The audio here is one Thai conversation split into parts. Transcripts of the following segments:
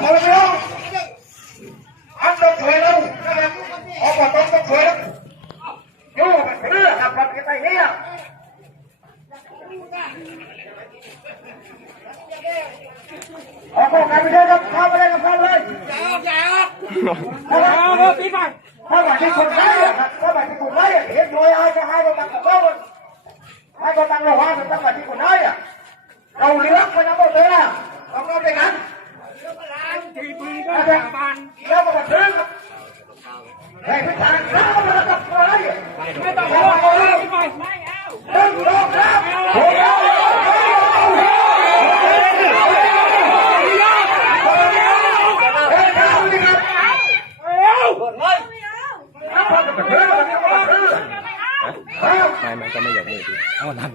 ถอยไปแล้วอันต้องถอยแล้วนะครัอบตต้องถอยแล้วอยู่เป็นเรือครับคนที่ไปเนี่ยออกกันไม่ได้ก็เข้าไม่ได้กับเข้าเลยอย่าออย่าออกเข้าไปปิไปเข้าไปที่คนไร้เข้าไปที่คนไร้เห็นรวยเอาก็ให้กำตั้งกับเขาให้กำตั้งเราว่าเป็นตั้งแต่ที่คนไร้เราเลือกไปนะบอกเลยนะต้องเอาไปงั้น ทีปืนก็สาบานแล้วก็มาซื้อครับให้พิธาแล้วก็มาตัดคนร้ายอะไม่ต้องเอาเอาปิดไปไม่เอาหนึ่งสองสามโอ้ยเฮ้ยเอาดิครับเอาพอจะมาซื้อมันก็มาซื้อเอาไม่ไม่ก็ไม่อยากมือดีเอานั่น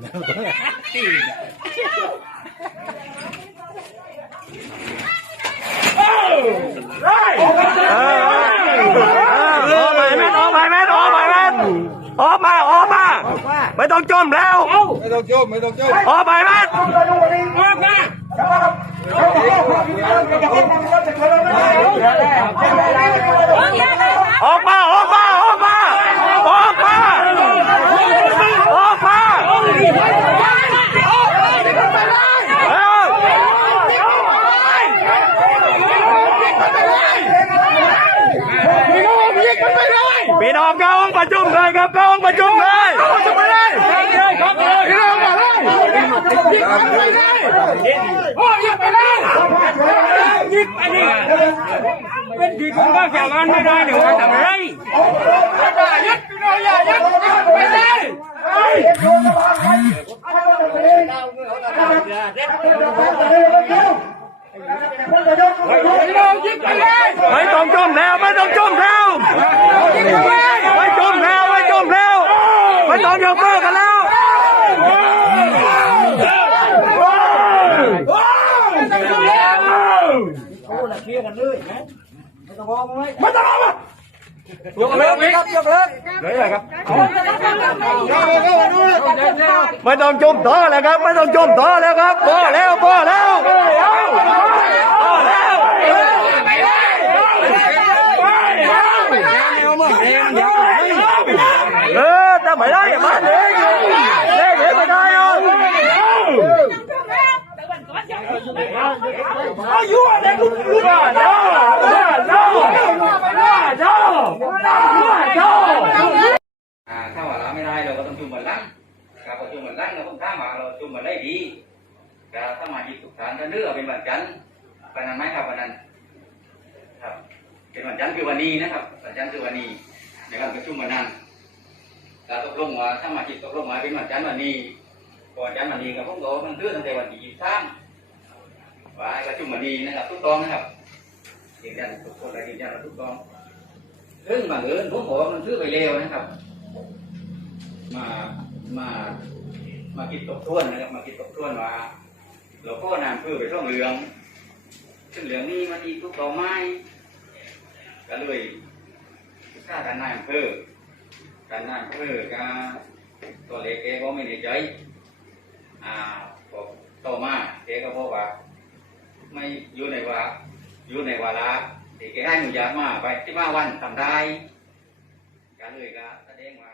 ออกไปแม่ออกไปแม่ออกไปแม่ออก มาออกมา ไม่ต้องจมแล้ว ไม่ต้องโจมไม่ต้องโจมออกไปแม่ต้องไปดูวันนี้ออกมา เขาบอกว่าความผิดพลาดจะต้องทำให้เธอไม่ได้ ออกมาออกมาออกมาออกมาออกมาเอ้า พี่น้องเข้าห้องประชุมเลยครับเข้าห้องประชุมเลยประชุมไปเลยเลยครับเลยพี่น้องมาเลยยิงไปเลยโอ้ยิงไปเลยยิงอันนี้เป็นทีคุณก็แข่งกันไม่ได้เดี๋ยวทำอะไรอย่ายึดพี่น้องอย่ายึดไปเลยพี่น้องยิงไปเลยไม่ต้องจมแล้วไม่ต้องจมแล้วไม่จมแล้วไม่จมแล้วไม่ต้องยกมือกันแล้วไม่ต้องจุ่มต่อแล้วครับ ไม่ต้องจุ่มต่อแล้วครับพอแล้วพอแล้วพอแล้วเออแต่ไม่ได้มาเล่นเล่นไม่ได้อะอายุอะไรลูก ลูกอะเนาะเนาะเนาะเนาะเนาะอ่าถ้าว่าเราไม่ได้เราก็ต้องจุ่มบันลังกับพอจุ่มบันลังเราต้องข้ามมาเราจุ่มบันได้ดี กับถ้ามาจิตสุขฐานท่านเลือกเป็นวันจันทร์วันนั้นไหมครับวันนั้น ครับ เป็นวันจันทร์คือวันนี้นะครับวันจันทร์คือวันนี้ในการประชุมวันนั้นเราตกลงว่าถ้ามาจิตตกลงมาเป็นวันจันทร์วันนี้ก่อนจันทร์วันนี้กับพวกเรามันเลื่อนตั้งแต่วันที่ยี่สิบสามว่าประชุมวันนี้นะครับทุกต้องนะครับยืนยันทุกคนเลยยืนยันว่าทุกต้องเรื่องบางเอิญผมบอกว่ามันซื้อไปเร็วนะครับ มามามากินตกท้วนนะครับ มากินตกท้วนว่า หลวงพ่อนามเพื่อไปท่องเหลือง ซึ่งเหลืองนี้มันอีทุกดอกไม้ก็เลยข้ากันนายอำเภอกันนายอำเภอก็ตัวเล็กแกก็ไม่ในใจอ่าบอกต่อมาแกก็บอกว่า ไม่อยู่ในว่าอยู่ในวาระที่แกให้หนูยากมาไปที่มาวันทำได้ก็เลยก็ตาแดง